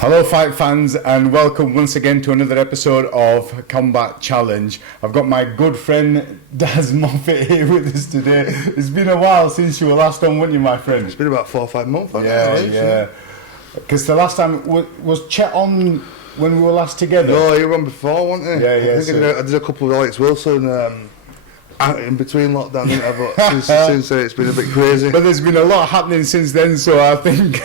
Hello fight fans, and welcome once again to another episode of Combat Challenge. I've got my good friend Daz Moffitt here with us today. It's been a while since you were last on, weren't you, my friend? It's been about 4 or 5 months. Yeah. Because the last time, was Chet on when we were last together? No, you were on before, weren't you? Yeah. I think I did a couple of Alex Wilson in between lockdown, didn't I? But since it's been a bit crazy. But there's been a lot happening since then, so I think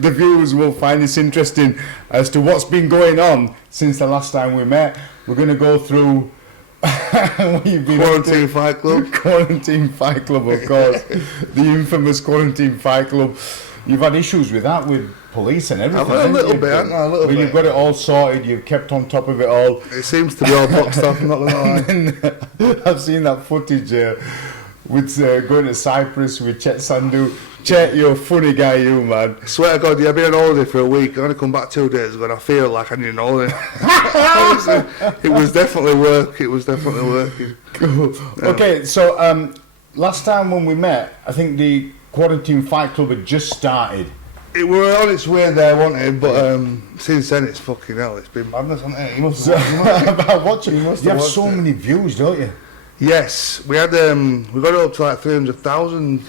the viewers will find this interesting as to what's been going on since the last time we met. We're going to go through Quarantine Fight Club. Quarantine Fight Club, of course. The infamous Quarantine Fight Club. You've had issues with that, with police and everything. A little bit, haven't I? A little bit. You've got it all sorted, you've kept on top of it all. It seems to be all boxed off, I'm not going to lie. I've seen that footage with going to Cyprus with Chet, Sandhu. Chet, you're a funny guy, you, man. I swear to God, I've been on holiday for a week. I only come back 2 days ago and I feel like I need an holiday. It was definitely work. It was definitely working. Cool. Yeah. Okay, so last time when we met, I think the Quarantine Fight Club had just started. It were on its way there, wasn't it? But since then, it's fucking hell. It's been madness, hasn't it? You must have watched it. You have so many views, don't you? Yes, we had. We got it up to like 300,000.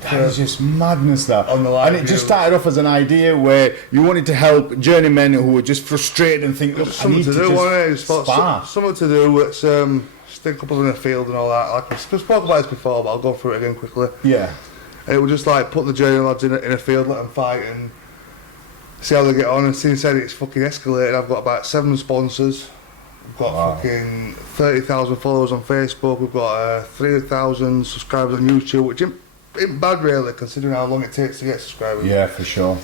That was just madness, that. On the live and it just started off as an idea where you wanted to help journeymen who were just frustrated and think, look, I need to do, something to do. Let's stick couples in the field and all that. Like we spoke about this before, but I'll go through it again quickly. Yeah. And it was just like put the journey lads in a field, let them fight and see how they get on. And since then it's fucking escalated. I've got about 7 sponsors. We've got fucking 30,000 followers on Facebook. We've got 3,000 subscribers on YouTube, which ain't bad really, considering how long it takes to get subscribers. Yeah, for sure.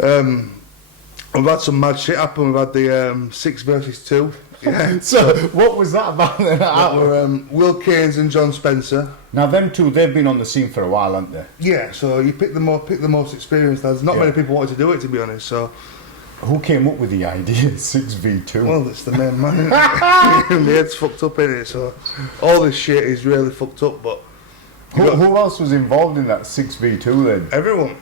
We've had some mad shit happen. We've had the 6 versus 2. Yeah. So what was that about then? That were Will Keynes and John Spencer. Now them two, they've been on the scene for a while, haven't they? Yeah, so you pick the most experienced lads. Not many people wanted to do it, to be honest. So who came up with the idea 6v2? Well, it's the main man. The head's fucked up in it, so all this shit is really fucked up. But who else was involved in that 6v2 then? Everyone.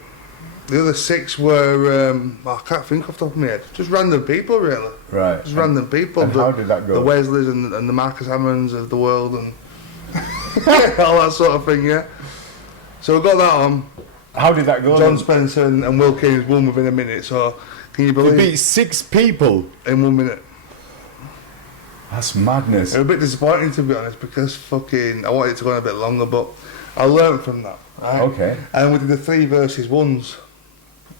The other 6 were, I can't think off the top of my head. Just random people, really. Right. Just random people. And how did that go? The Wesleys and the Marcus Hammonds of the world and all that sort of thing, yeah. So we got that on. How did that go? John Spencer and Will Keynes won within a minute, so can you believe it? They beat 6 people? In 1 minute. That's madness. It was a bit disappointing, to be honest, because I wanted it to go on a bit longer, but I learned from that. Right? Okay. And we did the 3 versus 1s.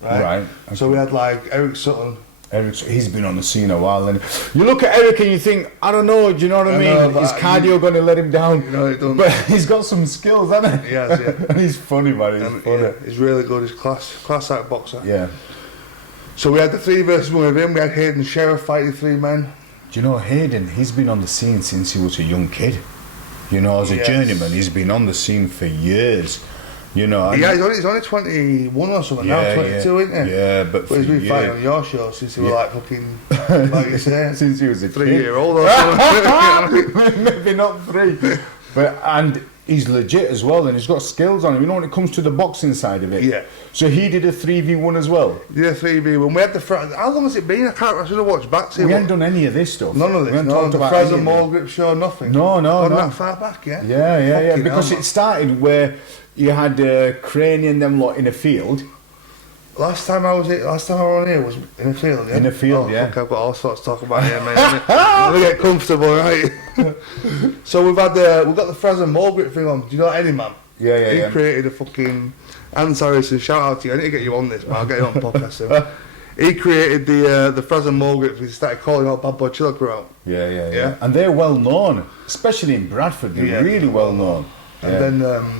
Right. Okay. So we had like Eric Sutton. He's been on the scene a while, and you look at Eric and you think, I don't know, do you know what I mean? Is cardio going to let him down? You know, it don't. But he's got some skills, hasn't he? He has, yeah. And he's funny, man. He's funny. Yeah, he's really good. He's class act boxer. Yeah. So we had the 3 versus 1 with him. We had Hayden Sheriff fighting 3 men. Do you know Hayden? He's been on the scene since he was a young kid. You know, as a journeyman, he's been on the scene for years. You know, yeah, he's only 21 or something now, 22, isn't he? Yeah, but he's been fighting on your show since he was like fucking, like you say, since he was a 3-year-old or something. Maybe not 3, and he's legit as well, and he's got skills on him. You know, when it comes to the boxing side of it. Yeah. So he did a 3v1 as well. Yeah, 3v1. We had how long has it been? I should have watched back. We haven't done any of this stuff. None of this. We haven't talked about the Fraser Mall Grip show. Nothing. No. That far back, yeah. Yeah. Because it started where you had Craney and them lot in a field. Last time I was on here was in a field, yeah? In a field, yeah. Fuck, I've got all sorts to talk about here, mate. Let me get comfortable, right? So we've got the Fraser Mall Grip thing on. Do you know Eddie, man? Yeah. He created a fucking... Hans Harrison, shout out to you. I need to get you on this, man. I'll get you on the podcast soon. He created the Fraser Mall Grip. He started calling out Bad Boy Chiller out. Yeah. And they're well known, especially in Bradford. They're really well known. And then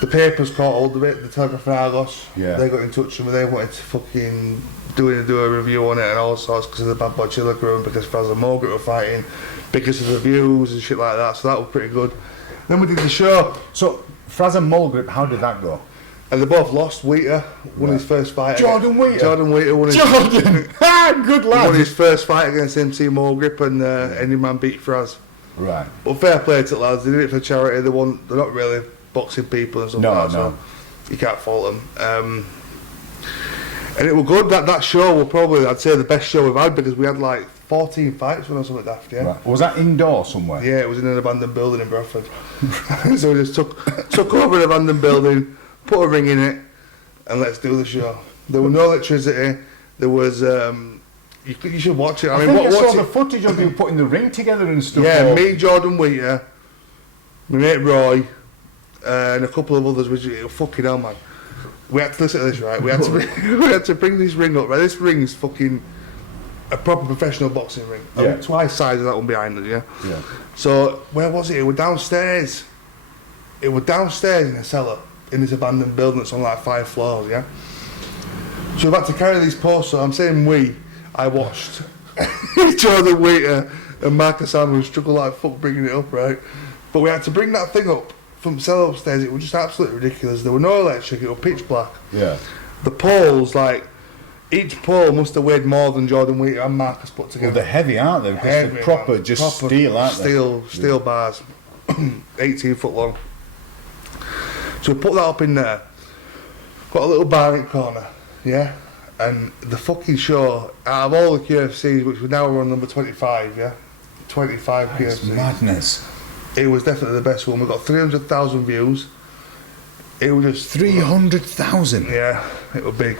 the papers caught hold of it, the Telegraph and Argos. Yeah. They got in touch with me. They wanted to fucking do a review on it and all sorts because of the Bad Boy Chiller crew and because Fraser Mall Grip were fighting, because of the views and shit like that. So that was pretty good. Then we did the show. So Fraser Mall Grip, how did that go? And they both lost. Wheater won his first fight. Jordan Wheater won his... Good lad! Won his first fight against MC Mall Grip and any man beat Fraz. Right. But fair play to the lads. They did it for charity. They're not really boxing people and stuff like that. So you can't fault them. And it was good. That show was probably, I'd say, the best show we've had because we had like 14 fights when I was at daft, yeah. Right. Was that indoor somewhere? Yeah, it was in an abandoned building in Bradford. So we just took over an abandoned building, put a ring in it, and let's do the show. There was no electricity. There was, you should watch it. I think I saw the footage of you putting the ring together and stuff. Yeah, me, Jordan Wheater, my mate Roy, and a couple of others, which fucking hell, man. We had to listen to this, right? We had to bring this ring up, right? This ring's fucking a proper professional boxing ring. Yeah. Twice size of that one behind us, yeah? Yeah. So, where was it? It was downstairs. It was downstairs in a cellar, in this abandoned building that's on like 5 floors, yeah? So we've had to carry these posts, so I'm saying I watched Jordan Wheater and Marcus Sandhu struggle like fuck bringing it up, right? But we had to bring that thing up from the cellar upstairs. It was just absolutely ridiculous. There were no electric, it was pitch black. Yeah. The poles, like, each pole must have weighed more than Jordan Wheater and Marcus put together. Well, they're heavy, aren't they? Because Heavy, they're proper, man. just Proper steel, aren't they? Steel bars, 18 foot long. So we put that up in there. Got a little bar in the corner, yeah? And the fucking show, out of all the QFCs, which we now are on number 25, yeah? 25 That's QFCs. madness. It was definitely the best one. We got 300,000 views. It was just 300,000. Yeah, it was big.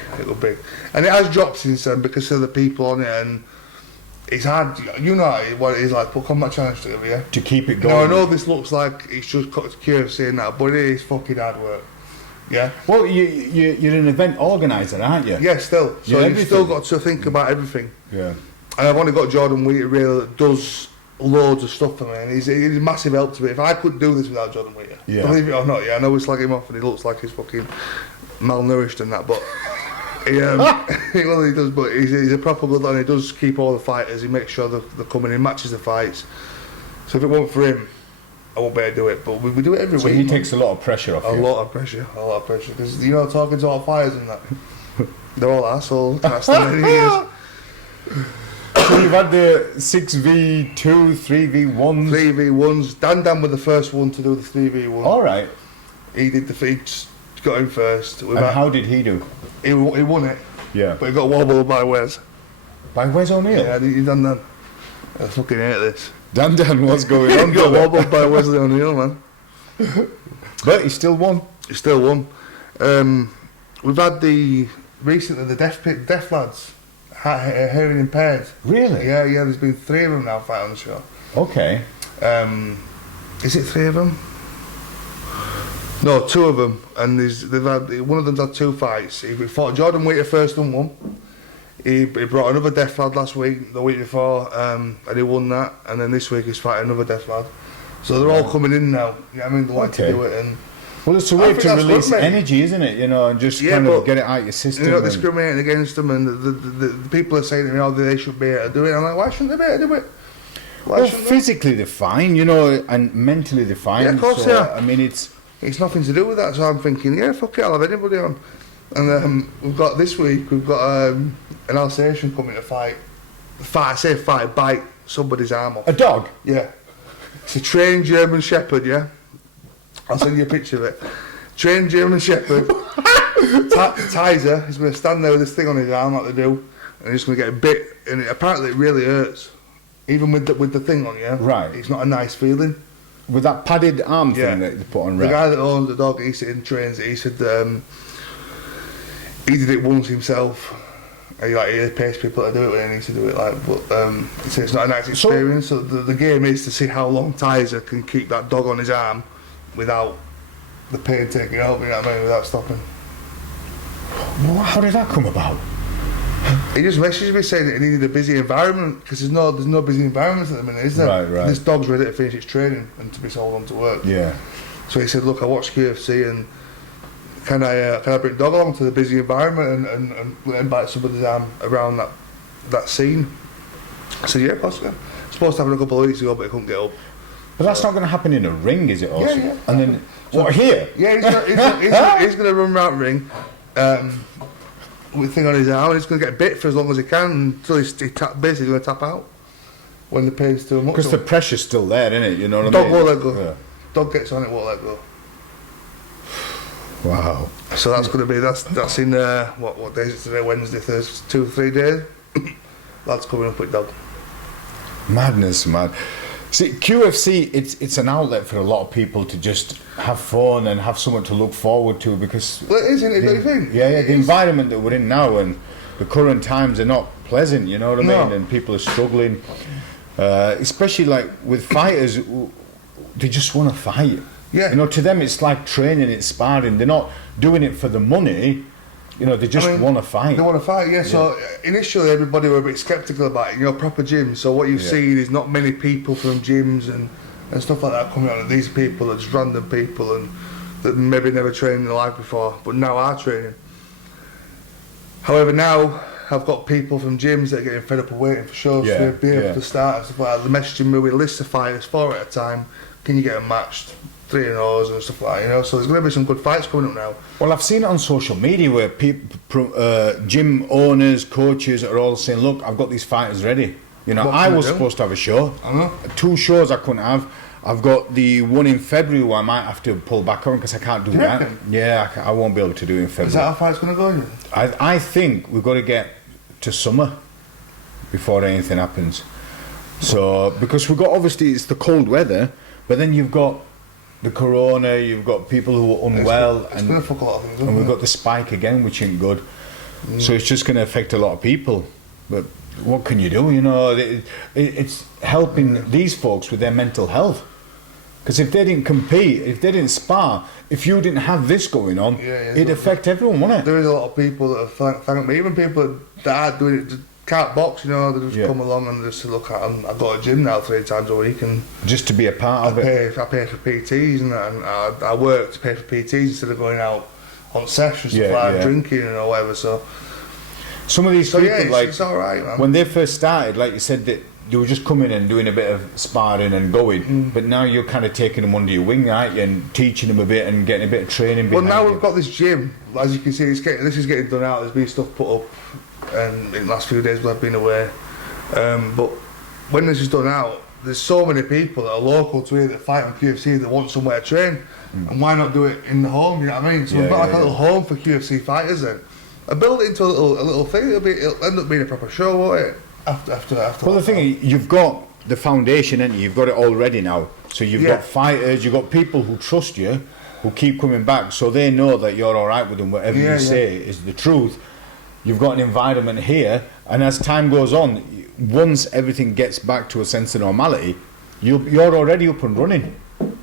And it has dropped since then because of the people on it, and it's hard. You know what it is like. Put Combat Challenge together, yeah. To keep it going. No, I know this looks like it's just cut to QFC and that, but it is fucking hard work. Yeah. Well, you're an event organizer, aren't you? Yeah, still. So Yeah, you've still got to think about everything. Yeah. And I've only got Jordan Wheater really that does loads of stuff for me, and he's a massive help to me. If I couldn't do this without Jordan Wheater, Yeah. believe it or not, yeah, I know we slag him off and he looks like he's fucking malnourished and that, but he, well, he does, but he's a proper good lad, and he does keep all the fighters, he makes sure they're coming in, matches the fights. So if it weren't for him, I won't be able to do it, but we do it every So week. he takes a lot of pressure off a you. lot of pressure, because, you know, talking to our fighters and that, they're all assholes, that's the many years. So you've had the 6v2, 3v1s. 3v1s. Dan with the first one to do the 3v1. All right. He did the feats, got him first. And how did he do? He won it, Yeah. but he got wobbled by Wes. By Wes O'Neill? Yeah, he done that. I fucking hate this. Dan, what's going on? He got wobbled by Wesley O'Neill, man. But he still won. He still won. We've had recently the deaf lads, hearing impaired. Really? Yeah, there's been 3 of them now fight on the show. Okay. Is it 3 of them? No, 2 of them, and one of them's had 2 fights. He fought Jordan Wheater first and won. He brought another deaf lad last week, the week before, and he won that. And then this week he's fighting another deaf lad. So they're all coming in now. You know what I mean? They like to do it. And well, it's a way to release energy, isn't it? You know, and just kind of get it out of your system. You're not discriminating against them, and the people are saying to me, oh, they should be able to do it. I'm like, why shouldn't they be able to do it? Well, physically they're fine, you know, and mentally they're fine. Yeah, of course they are. I mean, it's nothing to do with that. So I'm thinking, yeah, fuck it, I'll have anybody on. And we've got this week, we've got an Alsatian coming to fight, bite somebody's arm off. A dog? Yeah. It's a trained German Shepherd, yeah? I'll send you a picture of it. Trained German Shepherd. Tizer, he's going to stand there with this thing on his arm like they do, and he's going to get a bit, and apparently it really hurts. Even with the thing on, yeah? Right. It's not a nice feeling. With that padded arm thing that they put on, The guy that owns the dog, he trains it, he said he did it once himself. He pays people to do it when they need to do it, but he said it's not a nice experience. So the game is to see how long Tizer can keep that dog on his arm without the pain taking over, you know what I mean, without stopping. Well, how did that come about? He just messaged me saying that he needed a busy environment, because there's no busy environments at the minute, is there? Right. This dog's ready to finish its training and to be sold on to work. Yeah. So he said, look, I watched QFC and can I bring the dog along to the busy environment and bite somebody's arm around that scene? I said, yeah, possibly. Supposed to happen a couple of weeks ago, but it couldn't get up. But that's not going to happen in a ring, is it? Also? Yeah. And then what here? Yeah, he's going to run around the ring with a thing on his arm, and he's going to get bit for as long as he can until he's basically going to tap out when the pain's too much. Because the pressure's still there, isn't it? You know what I mean? Dog won't let go. Yeah. Dog gets on it, won't let go. Wow. So that's going to be that's in what day is it today? Wednesday, Thursday, 2-3 days. Lads coming up with dog. Madness, man. See, QFC, it's an outlet for a lot of people to just have fun and have something to look forward to, because... Well, it is, isn't it? Don't you think? Yeah, the environment that we're in now and the current times are not pleasant, you know what I mean? And people are struggling. Especially, like, with fighters, they just want to fight. Yeah. You know, to them it's like training, it's sparring. They're not doing it for the money. You know, they just want to fight. They want to fight, yeah. So initially everybody were a bit sceptical about it, you know, proper gyms. So what you've seen is not many people from gyms and stuff like that coming on. And these people are just random people and that maybe never trained in their life before, but now are training. However, now I've got people from gyms that are getting fed up of waiting for shows to be able to start and stuff like that. They're messaging me with lists of fighters, 4 at a time. Can you get them matched? 3 and 0s and stuff like that, you know. So there's going to be some good fights coming up now. Well, I've seen it on social media where people, gym owners, coaches are all saying, "Look, I've got these fighters ready." You know, I was supposed to have a show. I know. 2 shows I couldn't have. I've got the one in February where I might have to pull back on because I can't do that. Yeah, I won't be able to do it in February. Is that how far it's going to go? I think we've got to get to summer before anything happens. So, because we've got, obviously, it's the cold weather, but then you've got the corona, you've got people who are unwell, it's going to fuck a lot of things, and we've got the spike again, which ain't good. So it's just going to affect a lot of people. But what can you do? You know, it's helping these folks with their mental health. Because if they didn't compete, if they didn't spar, if you didn't have this going on, it'd affect everyone, wouldn't it? There is a lot of people that have thanked me, even people that are doing it, can't box, you know, they just come along and just look at, I've got a gym now 3 times a week, and just to be a part of it. I pay for PTs and I work to pay for PTs instead of going out on sessions, drinking and whatever. So some of these people, it's all right, man. When they first started, like you said, that they were just coming and doing a bit of sparring and going, but now you're kind of taking them under your wing, aren't you, and teaching them a bit and getting a bit of training behind Well, now we've got this gym, as you can see, this is getting done out, there's been stuff put up, and in the last few days I've been away, but when this is done out, there's so many people that are local to here that fight on QFC that want somewhere to train, and why not do it in the home, you know what I mean? So we've got like a little home for QFC fighters then. I built it into a little thing, it'll end up being a proper show, won't it? After well, the thing is, you've got the foundation, and you've got it all ready now. So you've got fighters, you've got people who trust you, who keep coming back, so they know that you're all right with them. Whatever you say is the truth. You've got an environment here, and as time goes on, once everything gets back to a sense of normality, you're already up and running.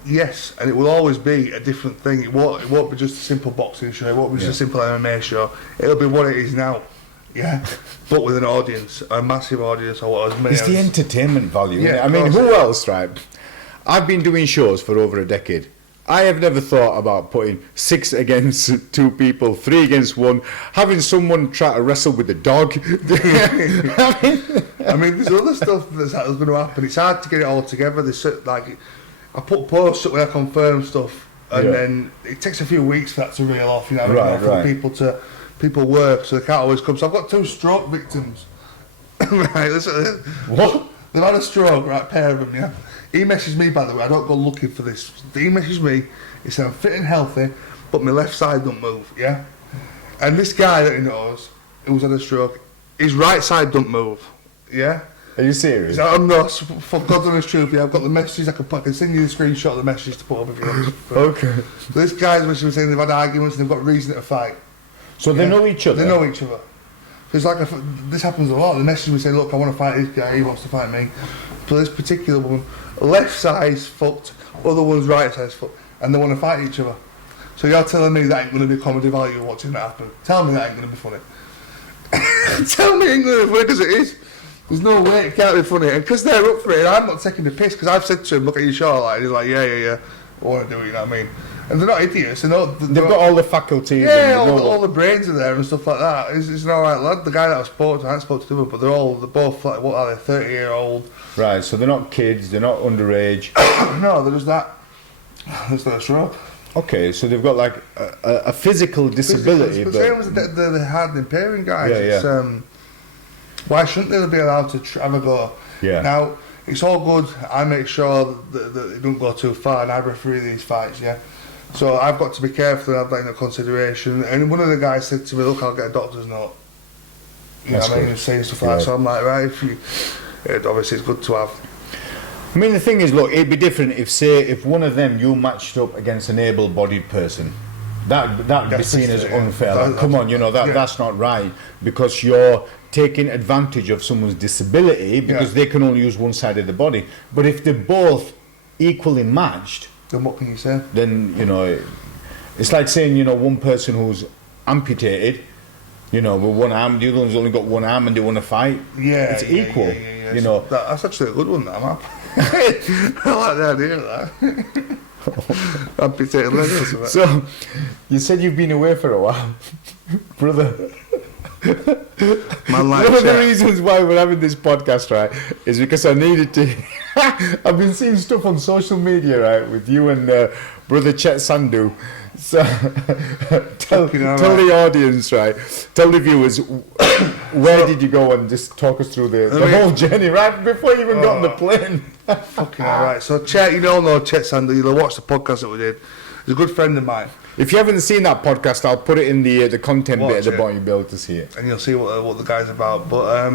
Yes, and it will always be a different thing. It won't be just a simple boxing show. It won't be just a simple MMA show. It'll be what it is now. Yeah, but with an audience, a massive audience, or as many. It's the entertainment value. Yeah, I mean, who else, right? I've been doing shows for over a decade. I have never thought about putting 6 against 2 people, 3 against 1, having someone try to wrestle with a dog. I mean, there's other stuff that's going to happen. It's hard to get it all together. There's like, I put posts up when I confirm stuff, and then it takes a few weeks for that to reel off. You know, for people work, so they can't always come. So I've got 2 stroke victims. Right, listen. What? They've had a stroke, right, pair of them, yeah. He messaged me, by the way, I don't go looking for this. He messaged me, he said, I'm fit and healthy, but my left side don't move, yeah? And this guy that he knows, who's had a stroke, his right side don't move, yeah? Are you serious? He said, I'm not, for God's honest truth, yeah, I've got the messages, I can send you the screenshot of the messages to put up if you want. Okay. So this guy's messaging saying they've had arguments and they've got reason to fight. So they know each other? They know each other. So it's like, this happens a lot. They message me saying, look, I want to fight this guy, he wants to fight me. So this particular woman, left side's fucked, other one's right side's fucked, and they want to fight each other. So you're telling me that ain't going to be comedy value watching that happen? Tell me that ain't going to be funny. Tell me it ain't going to be funny, because it is. There's no way it can't be funny. And because they're up for it, I'm not taking the piss, because I've said to him, look at your show, like, and he's like, yeah, I want to do it, you know what I mean? And they're not idiots. They've got all the faculties. Yeah, all the brains are there and stuff like that. He's an alright lad. The guy that I haven't spoken to him, but they're both like, what are they, 30-year-old? Right, so they're not kids, they're not underage. No, they're just that. There's no stroke. Okay, so they've got like a physical disability. But same as the hard impairing guys. Yeah. Why shouldn't they be allowed to have a go? Yeah. Now, it's all good. I make sure that it don't go too far, and I referee these fights, yeah? So I've got to be careful and have that into consideration. And one of the guys said to me, look, I'll get a doctor's note. You know what I mean? And saying stuff like that. So I'm like, right, obviously it's good to have. I mean, the thing is, look, it'd be different if one of them you matched up against an able-bodied person. That'd be seen as unfair. Like, come on, that's not right, because you're taking advantage of someone's disability because they can only use one side of the body. But if they're both equally matched, then what can you say? Then it's like saying one person who's amputated, with one arm, the other one's only got one arm and they want to fight. Yeah, it's equal. Yeah. So that's actually a good one. That map. I like the idea of that. Amputated leg or something. So, you said you've been away for a while, brother. Man, like one of the Chet. reasons why we're having this podcast, right, is because I needed to. I've been seeing stuff on social media, right, with you and brother Chet Sandhu. So tell the audience, right, tell the viewers, where did you go, and just talk us through the whole journey, right, before you even got on the plane. Fucking alright. So Chet, you all know Chet Sandhu, you'll watch the podcast that we did. He's a good friend of mine. If you haven't seen that podcast, I'll put it in the content Watch bit at the it. bottom, you'll be able to see it. And you'll see what the guy's about. But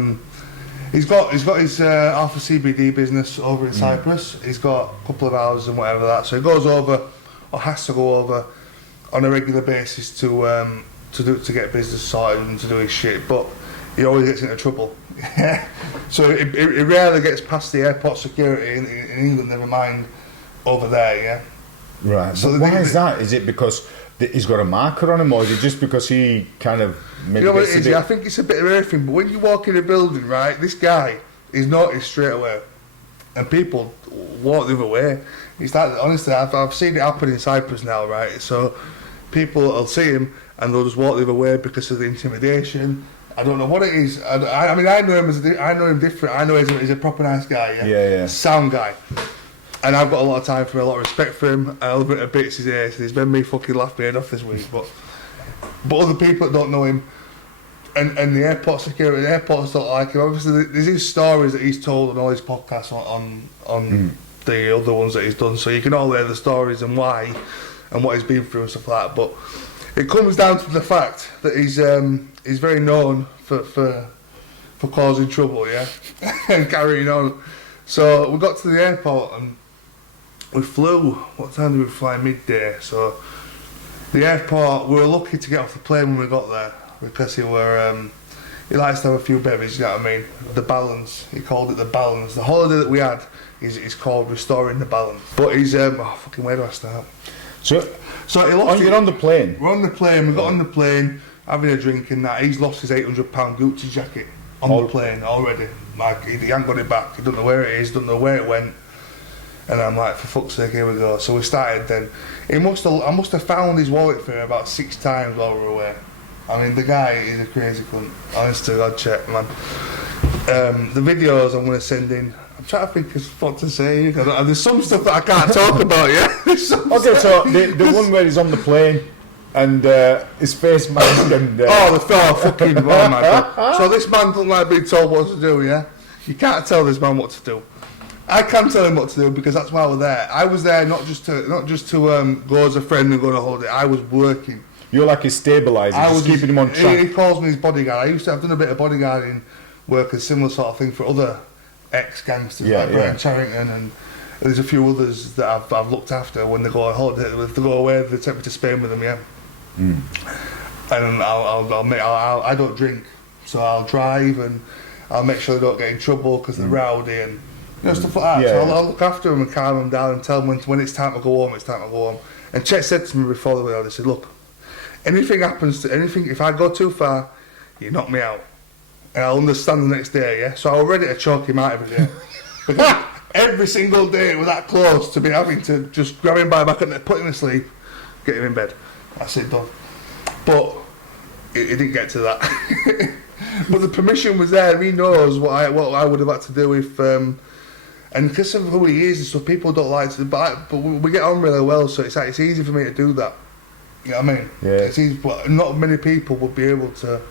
he's got his Alpha CBD business over in Cyprus. He's got a couple of houses and whatever that. So he goes over, or has to go over, on a regular basis to get business sorted and to do his shit. But he always gets into trouble. So he rarely gets past the airport security in England, never mind over there, yeah? Right. So Why is that? Is it because he's got a marker on him, or is it just because he kind of maybe what gets it is? I think it's a bit of everything, but when you walk in a building, right, this guy is noticed straight away, and people walk the other way. It's like, honestly, I've seen it happen in Cyprus now, right? So people will see him and they'll just walk the other way because of the intimidation. I don't know what it is. I mean, I know him different. I know he's a proper nice guy, yeah. Sound guy. And I've got a lot of time for him, a lot of respect for him. I love it a bit his age. He's made me fucking laugh my head off this week. But other people that don't know him, and the airport security, the airports don't like him. Obviously, there's his stories that he's told on all his podcasts on the other ones that he's done. So you can all hear the stories and why, and what he's been through and stuff like that. But it comes down to the fact that he's very known for causing trouble, yeah, and carrying on. So we got to the airport and we flew. What time did we fly? Midday. So the airport, we were lucky to get off the plane when we got there because he likes to have a few beverages. You know what I mean? The balance. He called it the balance. The holiday that we had is called restoring the balance. But he's fucking, where do I start? So he lost you're on the plane. We're on the plane. We got on the plane, having a drink and that. He's lost his £800 Gucci jacket on the plane already. Like he hasn't got it back. He doesn't know where it is. Doesn't know where it went. And I'm like, for fuck's sake, here we go. So we started then. I must have found his wallet for him about 6 times while we were away. I mean, the guy is a crazy cunt. Honest to God, Chet, man. The videos I'm going to send in. I'm trying to think of what to say. There's some stuff that I can't talk about, yeah? Okay, so the one where he's on the plane and his face mask and... fucking, oh my God. So this man doesn't like being told what to do, yeah? You can't tell this man what to do. I can tell him what to do because that's why we're there. I was there not just to go as a friend and go on a holiday. I was working. You're like his stabiliser, just keeping him on track. He calls me his bodyguard. I've done a bit of bodyguarding work, a similar sort of thing for other ex-gangsters like Brian Charrington, and there's a few others that I've looked after when they go on holiday. If they go away, they take me to Spain with them, yeah. And I don't drink, so I'll drive and I'll make sure they don't get in trouble because they're rowdy and stuff like that. So I'll look after them and calm them down and tell them when it's time to go home, it's time to go home. And Chet said to me before they went out, he said, look, anything happens to anything, if I go too far, you knock me out. And I'll understand the next day, yeah? So I was ready to choke him out every day. Because every single day we're that close to be having to just grab him by the back and put him to sleep, get him in bed. That's it, done. But it didn't get to that. But the permission was there. He knows what I would have had to do if... and because of who he is and stuff, people don't like to... But we get on really well, so it's easy for me to do that. You know what I mean? Yeah. It's easy, but not many people would be able to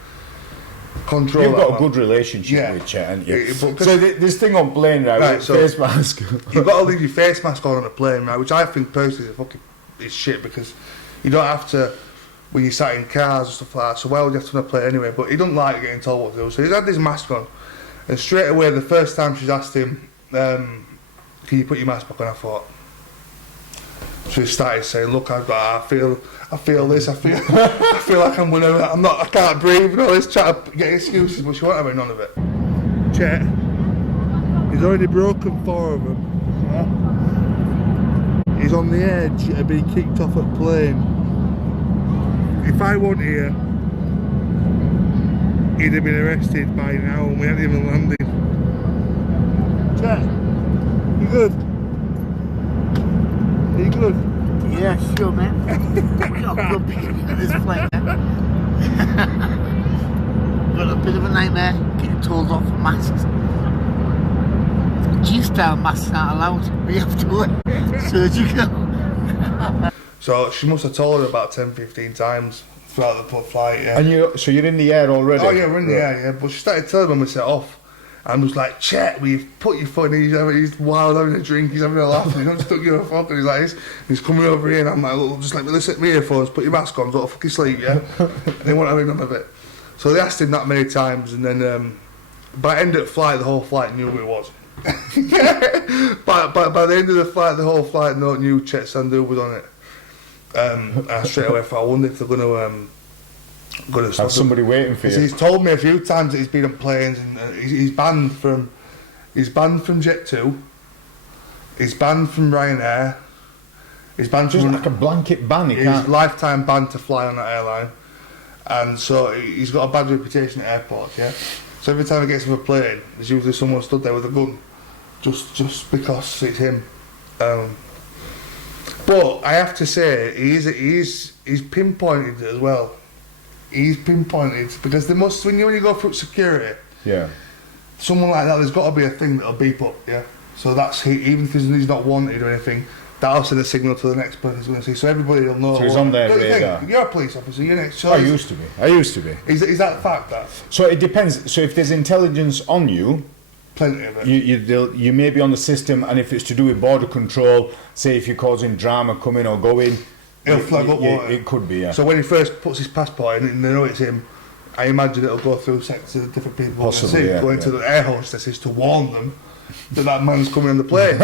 control. You've got that, a good relationship with Chet, haven't you? Yeah, so this thing on plane, right, with so face mask. You've got to leave your face mask on a plane, right? Which I think personally is it's shit because you don't have to when you sat in cars and stuff like that. So why would you have to on a plane anyway? But he doesn't like getting told what to do. So he's had this mask on, and straight away the first time she's asked him, "Can you put your mask back on?" I thought. So he started saying, "Look, I feel this. I feel like I can't breathe." And all this, trying to get excuses, but she won't have none of it. Chet, he's already broken 4 of them. Yeah. He's on the edge of being kicked off a plane. If I wasn't here, he'd have been arrested by now, and we hadn't even landed. Chet, you good? Are you good? Yeah, sure, man. We got a good picture of this plane. Got a bit of a nightmare getting told off for masks. G-style masks aren't allowed. We have to wear surgical. So she must have told her about 10-15 times throughout the flight, yeah. And so you're in the air already? Oh yeah, we're in the air, yeah. But she started telling me when we set off. And was like, Chet, we've put your foot in, he's wild, having a drink, he's having a laugh, and he's not stuck you a fuck, and he's like, he's coming over here, and I'm like, look, just let me listen to my earphones, put your mask on, don't fucking sleep, yeah? And they won't have none of it. So they asked him that many times, and then by the end of the flight, the whole flight knew who it was. by the end of the flight, the whole flight knew Chet Sandhu was on it. And I straight away thought, I wonder if they're going to have somebody waiting for you. He's told me a few times that he's been on planes, and he's banned from Jet 2, he's banned from Ryanair, he's banned just from like a blanket ban. He's lifetime banned to fly on that airline, and so he's got a bad reputation at airports. Yeah, so every time he gets on a plane, there's usually someone stood there with a gun, just because it's him. But I have to say, he's pinpointed as well. He's pinpointed because they must, when you go through security, yeah, someone like that, there's got to be a thing that'll beep up, yeah. So that's even if he's not wanted or anything, that'll send a signal to the next person who's going to see. So everybody will know. So he's on their radar. You're a police officer, you're next. So I used to be. Is that fact that? So it depends. So if there's intelligence on you, plenty of it. You may be on the system, and if it's to do with border control, say if you're causing drama coming or going, it'll flag up water. It could be, yeah. So when he first puts his passport in and they know it's him, I imagine it'll go through sectors of different people. Possibly, going to the air hostesses to warn them that man's coming on the plane.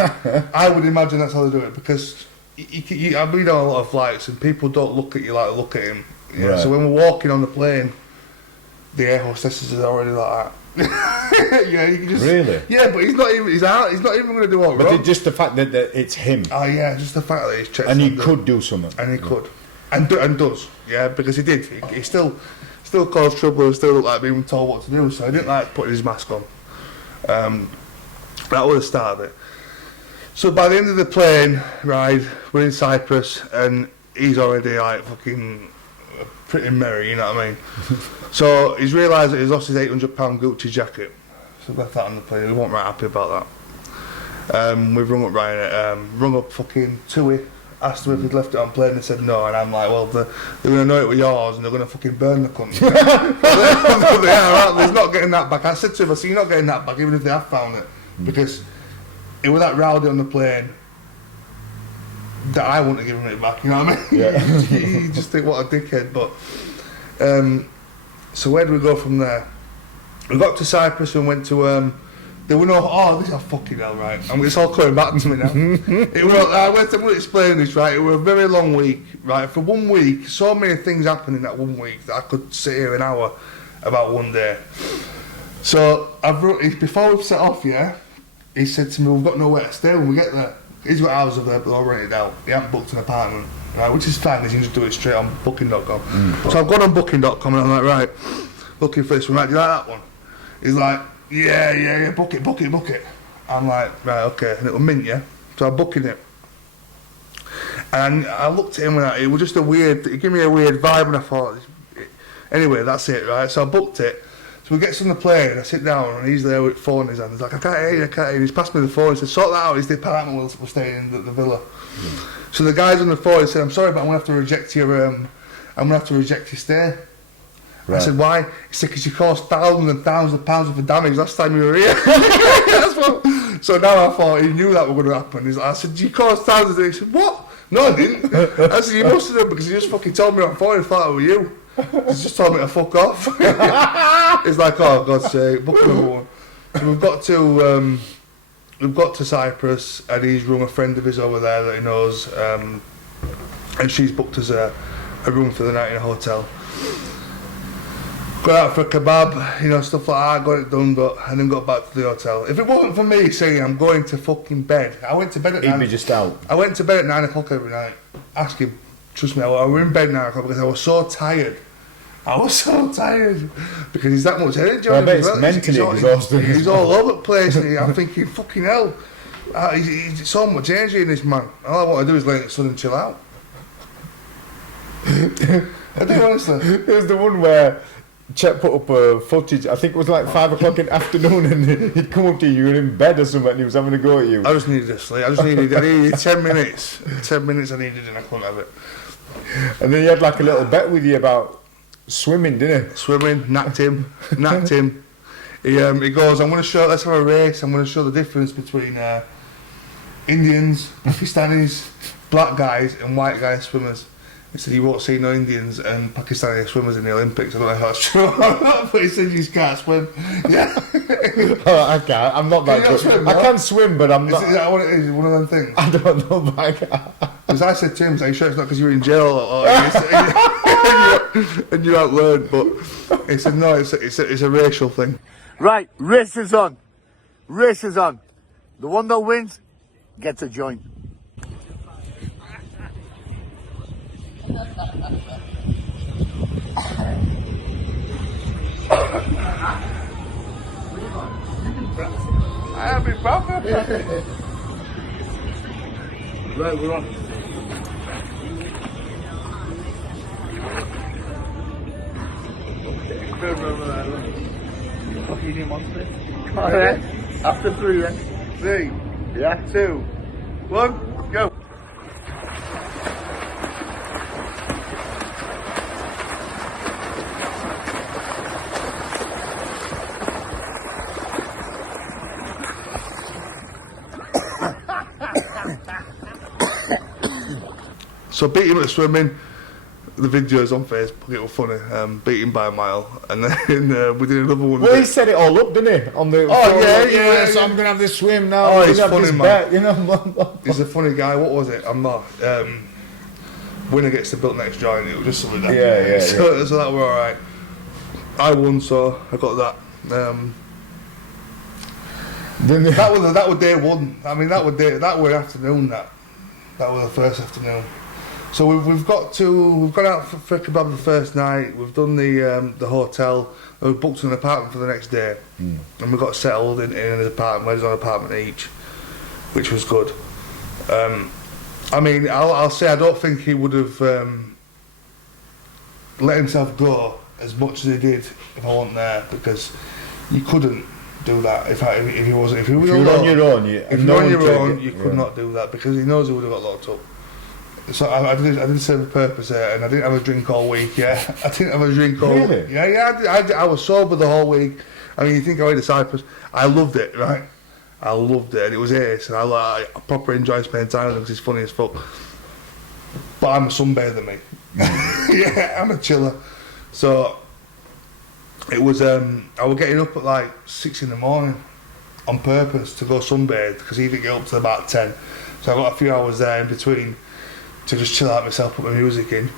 I would imagine that's how they do it, because I've been on a lot of flights and people don't look at you like they look at him. Yeah. Right. So when we're walking on the plane, the air hostesses are already like that. Yeah, you can just, really? Yeah, but he's not even going to do what wrong. But just the fact that it's him. Oh yeah, just the fact that he's checked. And he could do something. And he could, and does. Yeah, because he did. He still caused trouble and still looked like being told what to do. So I didn't like putting his mask on. That was the start of it. So by the end of the plane ride, we're in Cyprus, and he's already like fucking pretty merry, you know what I mean? So he's realised that he's lost his £800 Gucci jacket. So we left that on the plane. We weren't right happy about that. We've rung up Ryan, rung up fucking Tui, asked him if he'd left it on plane, and said no. And I'm like, well, they're going to know it was yours, and they're going to fucking burn the country. They are, right? He's not getting that back. I said to him, I said, you're not getting that back, even if they have found it, because it was that rowdy on the plane that I wouldn't have given it back, you know what I mean? Yeah. You just think, what a dickhead. But so where do we go from there? We got to Cyprus and went to there were no, this is fucking hell, right? I mean, it's all coming back to me now. I'm going to explain this, right? It was a very long week, right? For 1 week, so many things happened in that 1 week that I could sit here an hour about one day. So before we've set off, yeah, he said to me, we've got nowhere to stay when we get there. He's got houses over there, but they'll rent it out. He hasn't booked an apartment, right? Which is fine, because you can just do it straight on booking.com. So I've gone on booking.com and I'm like, right, looking for this one. Right, do you like that one? He's like, yeah, book it. I'm like, right, okay. And it was mint, yeah? So I'm booking it. And I looked at him and it was just it gave me a weird vibe, and I thought, anyway, that's it, right? So I booked it. So we get on the plane, I sit down, and he's there with phone in his hand. He's like, I can't hear you. He's passed me the phone. He said, sort that out. It's the apartment we're staying in, the villa. So the guy's on the phone. He said, I'm sorry, but I'm going to have to reject your stay. Right. I said, why? He said, because you caused thousands and thousands of pounds worth of damage last time you were here. So now I thought he knew that was going to happen. I said, you caused thousands. He said, what? No, I didn't. I said, you must have done because he just fucking told me on phone. I thought it was you. He's just told me to fuck off. It's like, oh, God's sake, book another one. So we've got to Cyprus, and he's room a friend of his over there that he knows, and she's booked us a room for the night in a hotel. Got out for a kebab, you know, stuff like that, got it done, and then got back to the hotel. If it wasn't for me saying I'm going to fucking bed, I went to bed at 9. He'd be just out. I went to bed at 9 o'clock every night. Ask him, trust me, I was in bed at 9 o'clock because I was so tired. Because he's that much energy. I bet it's mentally exhausting. He's all over the place. And I'm thinking, fucking hell, he's so much energy in this man. All I want to do is lay in the sun and chill out. I do, honestly. It was the one where Chet put up a footage, I think it was like 5 o'clock in the afternoon, and he'd come up to you, you were in bed or something, and he was having a go at you. I just needed to sleep. I needed 10 minutes. 10 minutes I needed, and I couldn't have it. And then you had like a little bet with you about swimming, didn't he? Swimming, nacked him. He goes, let's have a race, I'm going to show the difference between Indians, Pakistanis, black guys and white guy swimmers. He said you won't see no Indians and Pakistani swimmers in the Olympics. I don't know if that's true but he said you just can't swim. Yeah. Oh, I can't. I'm not that good. Swim, I can swim, but I'm not. Is that what it is? One of them things? I don't know, but I can't. Because I said to him, are you sure it's not because you were in jail or and you haven't learned? But he said, no, it's a racial thing. Right, race is on. Race is on. The one that wins gets a joint. I have been proper. Right, we're on. Alright, After 3 then. 3, Yeah. 2, 1, go. So beat him at swimming. The video's on Facebook. It was funny. Beat him by a mile, and then we did another one. Well, he set it all up, didn't he? On the so I'm gonna have this swim now. Oh, he's funny, man. Bet, you know. He's a funny guy. What was it? I'm not. Winner gets the built next joint. It was just something that. Yeah. So that were alright. I won, so I got that. That was day one. I mean, that was afternoon. That was the first afternoon. So we've gone out for a kebab the first night. We've done the hotel. And we booked an apartment for the next day, and we got settled in an apartment. We had an apartment each, which was good. I mean, I'll say I don't think he would have let himself go as much as he did if I wasn't there, because you couldn't do that if you were on your own. You could not do that, because he knows he would have got locked up. So I did serve a purpose there, and I didn't have a drink all week. Yeah, I didn't have a drink all week. Really? Yeah. I was sober the whole week. I mean, you think I went to Cyprus? I loved it, right? I loved it, and it was ace, and I proper enjoy spending time with him because he's funny as fuck. But I'm a sunbather, mate. Yeah, I'm a chiller. So it was. I was getting up at like 6 in the morning on purpose to go sunbathe, because he didn't get up till about 10. So I got a few hours there in between to just chill out myself, put my music in,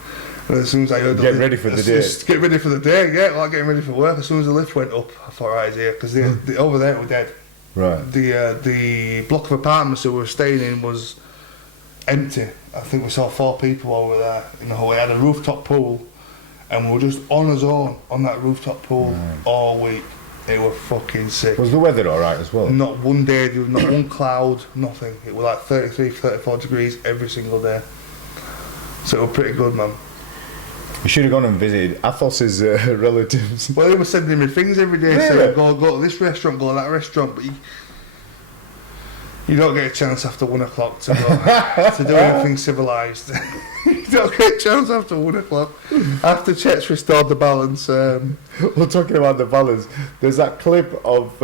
and as soon as I heard get ready for the day. Get ready for the day, yeah, like getting ready for work. As soon as the lift went up, I thought, right, here, because over there it was dead. Right. The block of apartments that we were staying in was empty. I think we saw 4 people over there in the hallway. It had a rooftop pool, and we were just on our own on that rooftop pool all week. It was fucking sick. Was the weather alright as well? Not one day, there was not one cloud, nothing. It was like 33, 34 degrees every single day. So it was pretty good, man. We should have gone and visited Athos's relatives. Well, they were sending me things every day, saying go to this restaurant, go to that restaurant, but you don't get a chance after 1 o'clock to go to do anything civilised. You don't get a chance after 1 o'clock. After Chet's restored the balance. We're talking about the balance. There's that clip of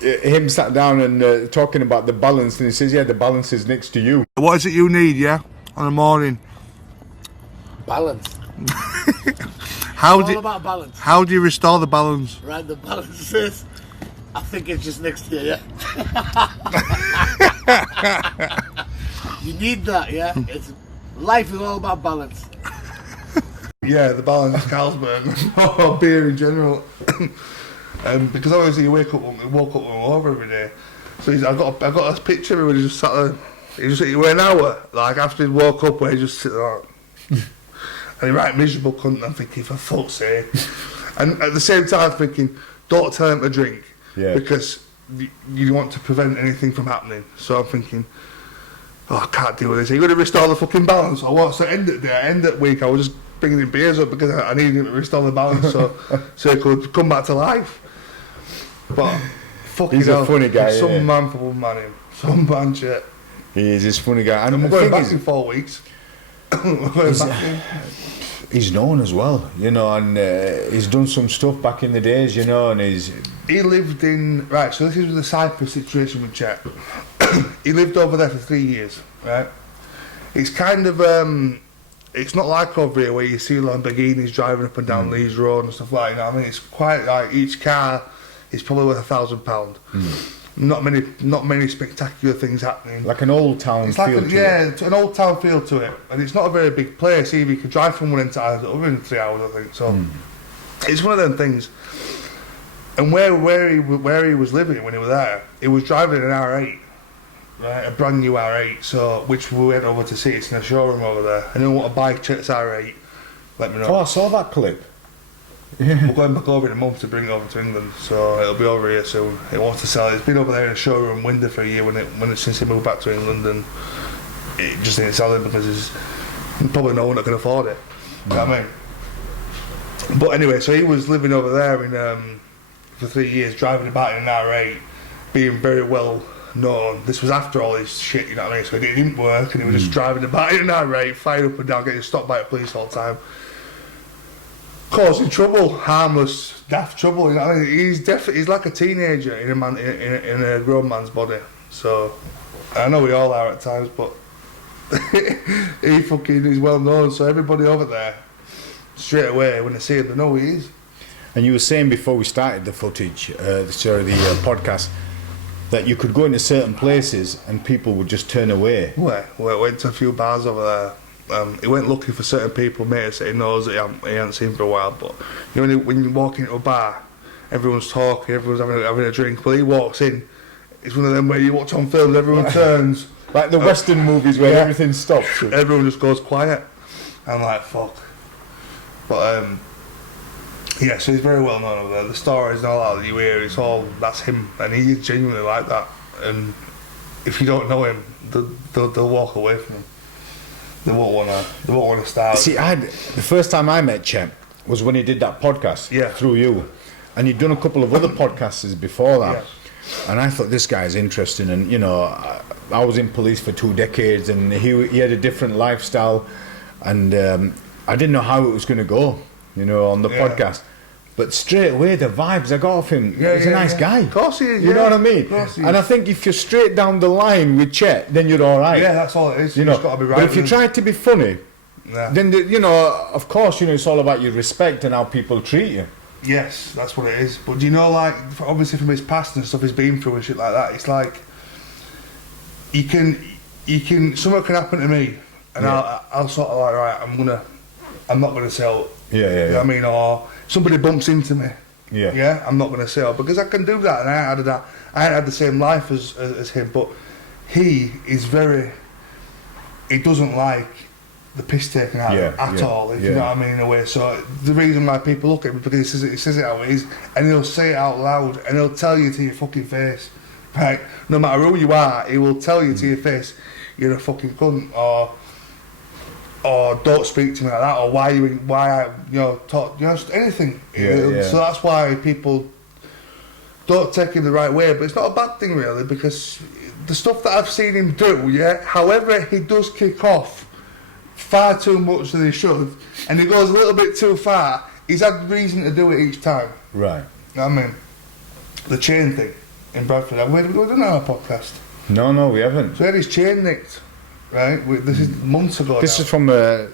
him sat down and talking about the balance, and he says, "Yeah, the balance is next to you." What is it you need, yeah, on a morning? Balance. How All about balance. How do you restore the balance? Right, the balance is, I think it's just next to you, yeah? You need that, yeah? Life is all about balance. Yeah, the balance is Carlsberg or beer in general. Because obviously you woke up over every day. So I got a picture of him when he just sat there. He went an hour, like after he woke up, where he just sit there. And he right miserable cunt. I'm thinking, for fuck's sake. And at the same time, thinking, don't tell him to drink, because you want to prevent anything from happening. So I'm thinking, I can't deal with this. Are you going to restore the fucking balance? I want to end it there. End that week. I was just bringing him beers up because I needed him to restore the balance, so he could come back to life. But fucking He's a funny guy. Some man for one man, him. Some man shit. He is this funny guy, and I'm the going thing back is, in 4 weeks. he's known as well, you know, and he's done some stuff back in the days, you know, and he lived in So this is the Cyprus situation with Chet. He lived over there for 3 years, right? It's kind of it's not like over here where you see Lamborghinis driving up and down Leeds Road and stuff like that. I mean, it's quite like each car is probably worth £1,000. Not many spectacular things happening. like an old town feel to it. It's an old town feel to it, and it's not a very big place either. You could drive from one end to the other in 3 hours, I think. So it's one of them things. And where he was living when he was there, he was driving an R8, right, a brand new R8. So which we went over to see. It's in a showroom over there. And you want to buy Chet's R8? Let me know. Oh, I saw that clip. We're going back over in a month to bring it over to England, so it'll be over here soon. It wants to sell it. It's been over there in a showroom window for a year since he moved back to England, and it just ain't selling because there's probably no one that can afford it. You know what I mean? But anyway, so he was living over there for 3 years, driving about in an R8, being very well known. This was after all his shit, you know what I mean? So it didn't work, and he was just driving about in an R8, firing up and down, getting stopped by the police all the time. Causing trouble, harmless, daft trouble. You know what I mean? He's like a teenager in a grown man's body. So I know we all are at times, but he fucking is well known. So everybody over there, straight away when they see him, they know who he is. And you were saying before we started the footage, the podcast, that you could go into certain places and people would just turn away. We went to a few bars over there. He went looking for certain people, mates that he knows that he hasn't seen for a while. But you know, when you walk into a bar, everyone's talking, everyone's having a drink. But he walks in, it's one of them where you watch on films, everyone turns. Like the Western movies where everything stops. Everyone just goes quiet. I'm like, fuck. But so he's very well known over there. The stories and all that you hear, that's him, and he is genuinely like that. And if you don't know him, they'll walk away from him. They won't want to start. See, the first time I met Chet was when he did that podcast through you, and he'd done a couple of other podcasts before that, and I thought this guy's interesting. And you know, I was in police for 2 decades, and he had a different lifestyle, and I didn't know how it was going to go, you know, on the podcast. But straight away, the vibes I got off him, he's a nice guy. Of course he is, You know what I mean? And I think if you're straight down the line with Chet, then you're all right. Yeah, that's all it is. You know, just got to be right. but if you try to be funny, then, of course, you know, it's all about your respect and how people treat you. Yes, that's what it is. But do you know, like, obviously from his past and stuff he's been through and shit like that, it's like, you can, something can happen to me, and I'll sort of like, right, I'm not gonna sell. You know what I mean? Or somebody bumps into me. I'm not gonna sell because I can do that, and I ain't had the same life as him, but he is he doesn't like the piss taken out at all, if you know what I mean, in a way. So the reason why people look at him because he says it how it is, and he'll say it out loud, and he'll tell you to your fucking face, right? No matter who you are, he will tell you to your face, you're a fucking cunt, or don't speak to me like that, or just anything. So that's why people don't take him the right way, but it's not a bad thing really, because the stuff that I've seen him do, however he does kick off far too much than he should, and he goes a little bit too far, he's had reason to do it each time. Right. You know what I mean? The chain thing. in Bradford. And we've done our podcast. No, we haven't. So he had his chain nicked, right? This is months ago. This now. is from the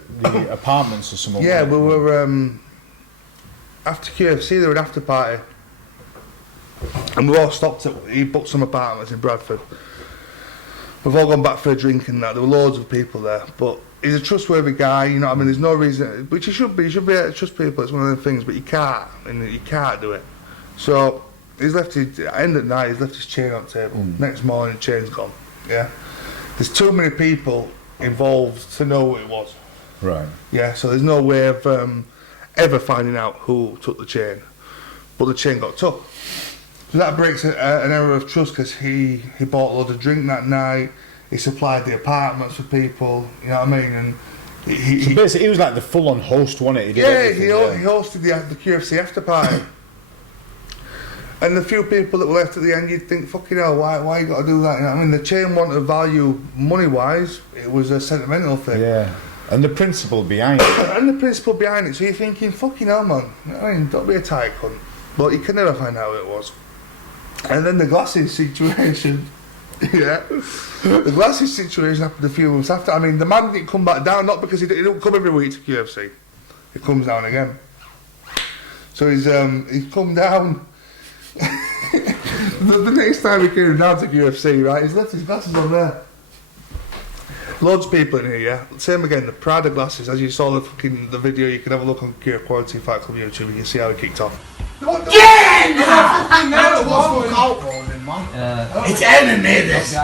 apartments or something. Yeah, we were after QFC. There was an after party, and we all stopped at. He booked some apartments in Bradford. We've all gone back for a drink and that. There were loads of people there, but he's a trustworthy guy. You know what I mean? There's no reason, which he should be. You should be able to trust people. It's one of them things, but you can't, and you can't do it. So he's left his end at night. He's left his chain on the table. Next morning, the chain's gone. Yeah, there's too many people involved to know what it was. Right. Yeah, so there's no way of ever finding out who took the chain, but the chain got took. So that breaks an error of trust because he bought a load of drink that night. He supplied the apartments for people. You know what I mean? And So basically, he was like the full-on host, wasn't it? he hosted the QFC after party. And the few people that were left at the end, you'd think, fucking hell, why you got to do that? You know what I mean? The chain wanted value money-wise. It was a sentimental thing. Yeah. And the principle behind it. And the principle behind it. So you're thinking, fucking hell, man. You know what I mean? Don't be a tight cunt. But you can never find out who it was. And then the glasses situation. Yeah. The glasses situation happened a few months after. I mean, the man didn't come back down, not because he don't come every week to QFC. He comes down again. So he's come down. the next time he came down to QFC, right, he's left his glasses on there. Loads of people in here, yeah. Same again, the PRADA glasses. As you saw the video, you can have a look on Quarantine Fight Club YouTube. You can see how he kicked off. It's enemy this. I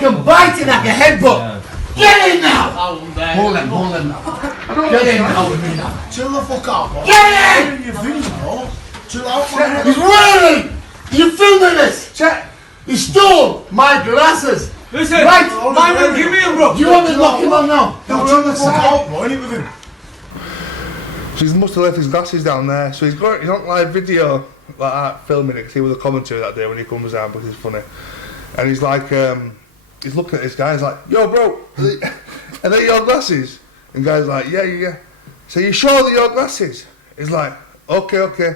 can bite and I can headbutt. Get in now! Hold him now. Get in now with me now. Chill the fuck out. Get in! Chill out, man. He's wearing! You filming this? Chet. He stole my glasses. Listen, Right, my man, give me a bro. Do you want me to lock him on now? Chill the fuck out, bro. Ain't it with him? So he must have left his glasses down there. So he's on live video like that, filming it. Cause he was a commentator that day when he comes down, because he's funny. And he's like, he's looking at this guy. He's like, "Yo, bro, are they your glasses?" And the guy's like, "Yeah." So you sure they're your glasses? He's like, "Okay."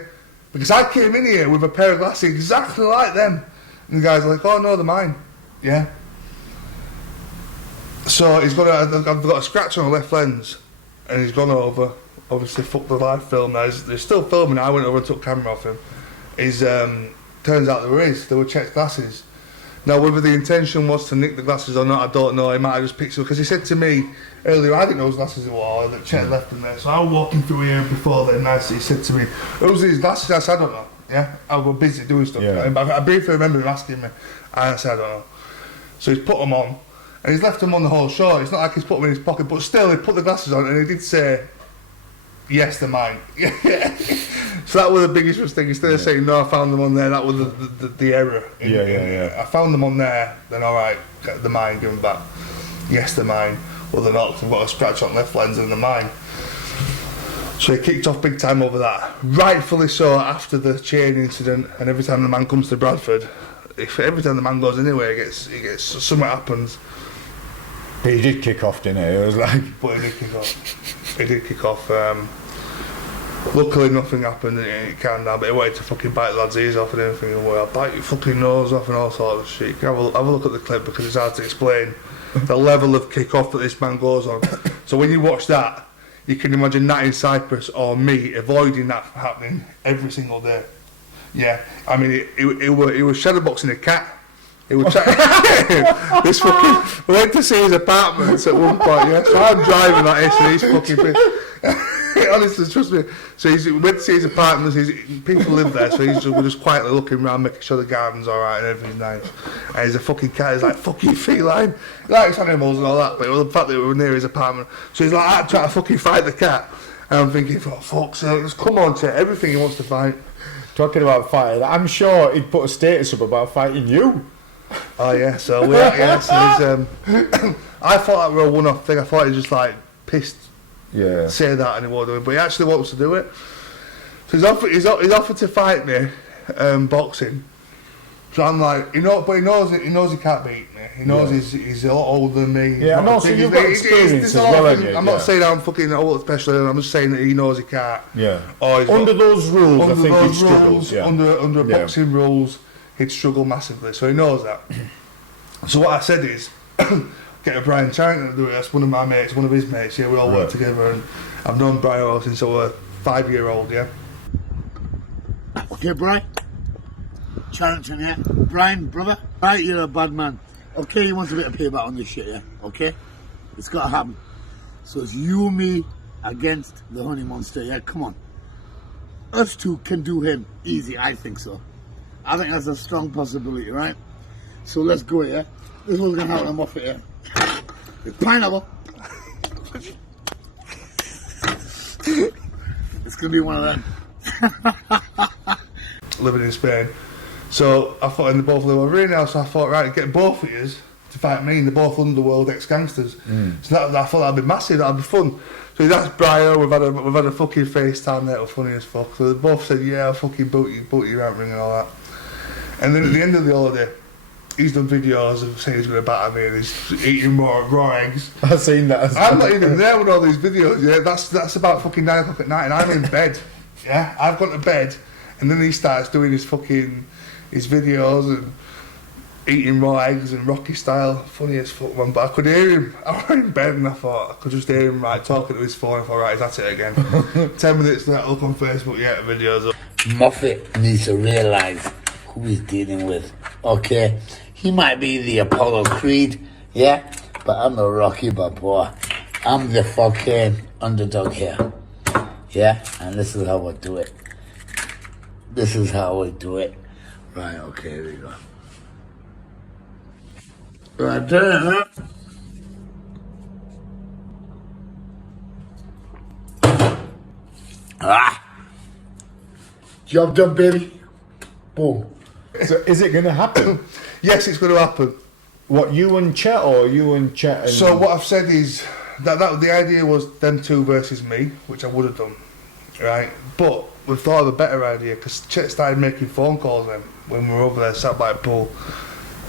Because I came in here with a pair of glasses exactly like them. And the guy's like, "Oh no, they're mine." Yeah. So I've got a scratch on the left lens, and he's gone over. Obviously, fuck the live film. Now they're still filming. I went over and took camera off him. Turns out there were Chet's glasses. Now, whether the intention was to nick the glasses or not, I don't know. He might have just picked them, because he said to me earlier, I didn't know his glasses were, or that Chet left them there. So I was walking through here before then, and he said to me, "Who's these glasses?" I said, "I don't know." Yeah, I was busy doing stuff. Yeah. I briefly remember him asking me, and I said, "I don't know." So he's put them on, and he's left them on the whole show. It's not like he's put them in his pocket, but still, he put the glasses on, and he did say, "Yes, they're mine." So that was the biggest mistake. Instead of saying, "No, I found them on there," that was the error. Yeah. I found them on there, then alright, they're mine, give them back. Yes, they're mine. Well, they're not, 'cause I've got a scratch on left lens and they're mine. So he kicked off big time over that. Rightfully so, after the chain incident, and every time the man comes to Bradford, every time the man goes anywhere, he gets something happens. But he did kick off, didn't he? It was like... But he did kick off. Luckily nothing happened and it calmed down, but he wanted to fucking bite the lad's ears off and everything, and well, I'll bite your fucking nose off and all sorts of shit. You can have a look at the clip, because it's hard to explain the level of kick off that this man goes on. So when you watch that, you can imagine that in Cyprus, or me avoiding that from happening every single day. Yeah, I mean, he was shadowboxing a cat. He was this fucking... We went to see his apartments at one point, yeah? So I'm driving like this, and he's fucking... Honestly, trust me. So we went to see his apartments. People live there, so we're just quietly looking around, making sure the garden's alright and everything's nice. And he's a fucking cat. He's like, "Fucking feline." He likes animals and all that, but it was the fact that we were near his apartment. So he's like, trying to fucking fight the cat. And I'm thinking, "For fuck's sake, just come on, Chet." Everything he wants to fight. Talking about fighting, I'm sure he'd put a status up about fighting you. Oh yeah, so I thought that were a one-off thing. I thought he just like pissed. Yeah. Say that and he won't do it, but he actually wants to do it. So he's offered to fight me, boxing. So I'm like, but he knows it. He knows he can't beat me. He knows he's a lot older than me. Yeah, and also you've got experience as well, haven't you? I'm not saying I'm fucking old, especially. I'm just saying that he knows he can't. Yeah. Under those rules, I think he'd struggle. Yeah. Under boxing rules, he'd struggle massively. So he knows that. So what I said is, get a Brian Charrington to do it. That's one of my mates, one of his mates. Yeah, we all work together, and I've known Brian since I was 5-year-old. Yeah. Okay, Brian. Charrington, yeah. Brian, brother. Right, you're a bad man. Okay, he wants a bit of payback on this shit, yeah. Okay, it's gotta happen. So it's you, me, against the honey monster. Yeah, come on. Us two can do him easy. I think so. I think that's a strong possibility, right? So let's go, yeah. This one's gonna happen. I'm off it, yeah. It's pineapple. It's gonna be one of them. Living in Spain. So I thought, and they both live over here now, so I thought, right, get both of you to fight me, and they're both underworld ex-gangsters. So I thought that'd be massive, that'd be fun. So that's Brian, we've had a fucking FaceTime there, it was funny as fuck. So they both said, yeah, I'll fucking boot you out ring and all that. And then at the end of the holiday, he's done videos of saying he's going to batter me and he's eating raw eggs. I've seen that as I'm not even there with all these videos, yeah, that's about fucking 9 o'clock at night and I'm in bed, yeah, I've gone to bed and then he starts doing his videos and eating raw eggs and Rocky style, funny as fuck, man. But I could hear him. I was in bed and I thought I could just hear him right talking to his phone. I thought, right, that's it again. 10 minutes to that, look on Facebook, yeah, the videos up. Moffitt needs to realise who he's dealing with. Okay, he might be the Apollo Creed, yeah, but I'm the Rocky Balboa. I'm the fucking underdog here, yeah, and this is how I do it. This is how I do it. Right, okay, here we go. Right there, huh? Job done, baby. Boom. So is it going to happen? Yes, it's going to happen. What, you and Chet or you and Chet? And so what I've said is that the idea was them two versus me, which I would have done, right? But we thought of a better idea because Chet started making phone calls then when we were over there sat by a pool.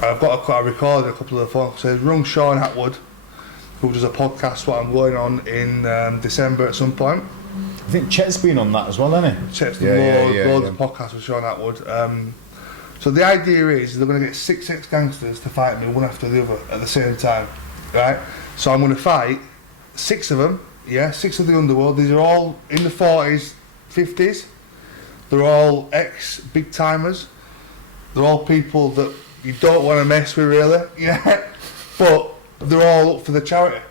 And I recorded a couple of the phone calls. So he's rung Sean Atwood, who does a podcast what I'm going on in December at some point. I think Chet's been on that as well, hasn't he? Chet's done loads of podcasts with Sean Atwood. So the idea is they're going to get 6 ex-gangsters to fight me one after the other at the same time, right? So I'm going to fight 6 of them, 6 of the underworld. These are all in the 40s, 50s. They're all ex-big timers. They're all people that you don't want to mess with, really, yeah. But they're all up for the charity.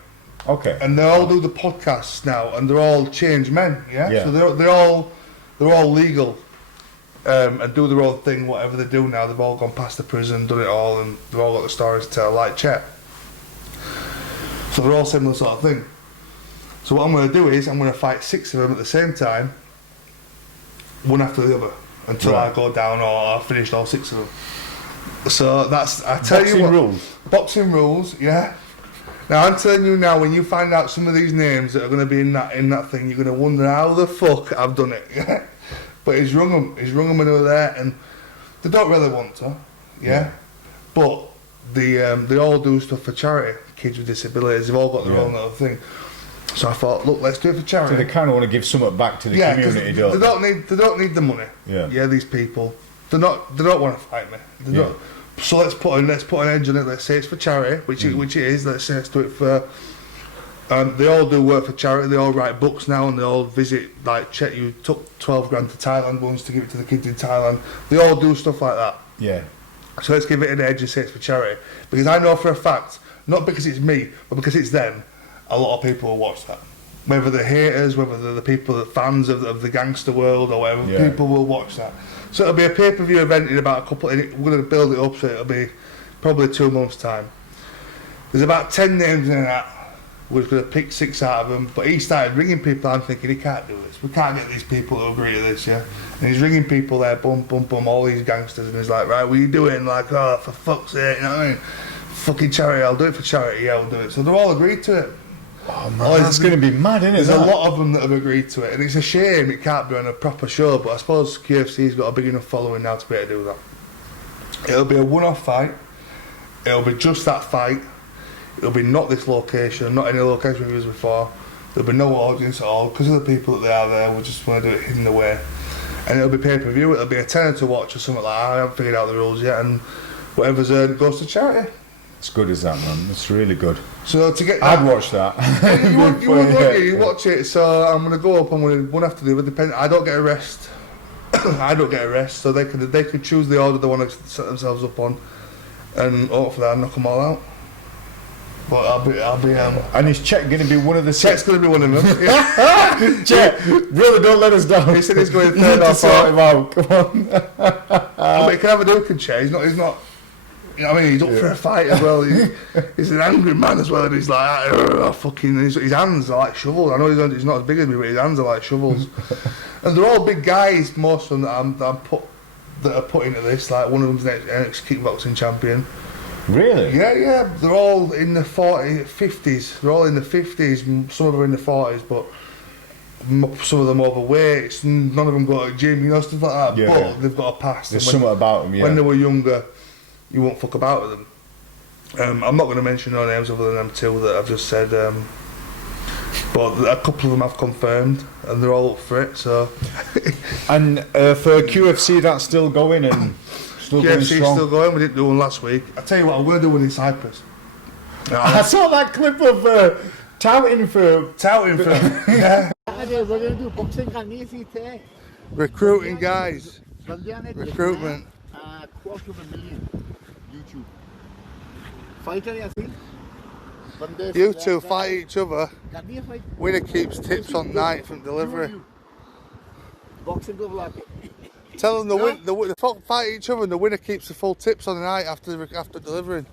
Okay. And they all do the podcasts now, and they're all changed men, yeah. So they're all legal, and do their own thing, whatever they do now. They've all gone past the prison, done it all, and they've all got the stories to tell, like Chet. So they're all similar sort of thing. So what I'm going to do is I'm going to fight 6 of them at the same time, one after the other, until I go down or I've finished all 6 of them. So that's, I tell you what, boxing rules, yeah. Now I'm telling you now, when you find out some of these names that are going to be in that thing, you're going to wonder how the fuck I've done it. Yeah? But he's rung them when they were there, and they don't really want to, yeah. But they all do stuff for charity. Kids with disabilities, they've all got their own little thing. So I thought, look, let's do it for charity. So they kind of want to give something back to the community, don't they? They don't need the money. Yeah. These people, they don't want to fight me. So let's put an edge on it. Let's say it's for charity, which it is. Let's say let's do it for. They all do work for charity. They all write books now, and they all visit. Like Chet, you took 12 grand to Thailand once to give it to the kids in Thailand. They all do stuff like that. Yeah. So let's give it an edge and say it's for charity, because I know for a fact, not because it's me, but because it's them, a lot of people will watch that. Whether they're haters, whether they're the people that fans of the gangster world or whatever, people will watch that. So it'll be a pay-per-view event in about a couple. We're going to build it up, so it'll be probably 2 months' time. There's about 10 names in that. We're going to pick 6 out of them. But he started ringing people. I'm thinking he can't do this. We can't get these people to agree to this, yeah. And he's ringing people there, boom, boom, boom, all these gangsters, and he's like, right, what are you doing? Like, oh, for fuck's sake, you know what I mean? Fucking charity, I'll do it for charity. Yeah, I'll do it. So they're all agreed to it. Oh man, that's going to be mad, isn't it? There's a lot of them that have agreed to it, and it's a shame it can't be on a proper show, but I suppose QFC's got a big enough following now to be able to do that. It'll be a one-off fight. It'll be just that fight. It'll be not this location, not any location we've used before. There'll be no audience at all because of the people that they are there. We just want to do it hidden away. And it'll be pay-per-view. It'll be a tenner to watch or something like that. I haven't figured out the rules yet, and whatever's earned goes to charity. It's good as that, man. It's really good. So to get that, I'd watch that. you watch it. So I'm gonna go up. I'm gonna one have to do. But depend. I don't get a rest. I don't get a rest. So they can choose the order they want to set themselves up on, and hopefully I'll knock them all out. But I'll be. And is Chet going to be one of the Chet's going to be one of them. Chet, brother, don't let us down. He said he's going You need third to or sort him fourth. out. Come on. But he can have a do, can Chet. He's not. You know what I mean? He's up for a fight as well. He's an angry man as well, and he's like, fucking. His hands are like shovels. I know he's not as big as me, but his hands are like shovels. And they're all big guys. Most of them that are put into this. Like one of them's an ex-kickboxing champion. Really? Yeah. They're all in the 50s. They're all in the 50s. Some of them are in the 40s, but some of them overweight. None of them go to the gym, stuff like that. Yeah. But they've got a past. There's something about them, yeah. When they were younger, you won't fuck about with them. I'm not going to mention no names other than them two that I've just said. But a couple of them have confirmed, and they're all up for it. So. And for QFC, that's still going and. QFC's still going. We didn't do one last week. I tell you what, I'm going to do one in Cyprus. I saw that clip of touting for. Yeah. We're going to do boxing on easy day. Recruiting guys. Recruitment. $250,000 YouTube. Fighter, I think. You two fight each other. Winner keeps tips on night from delivery. Boxing glove like it. Tell them the fight each other and the winner keeps the full tips on the night after delivering.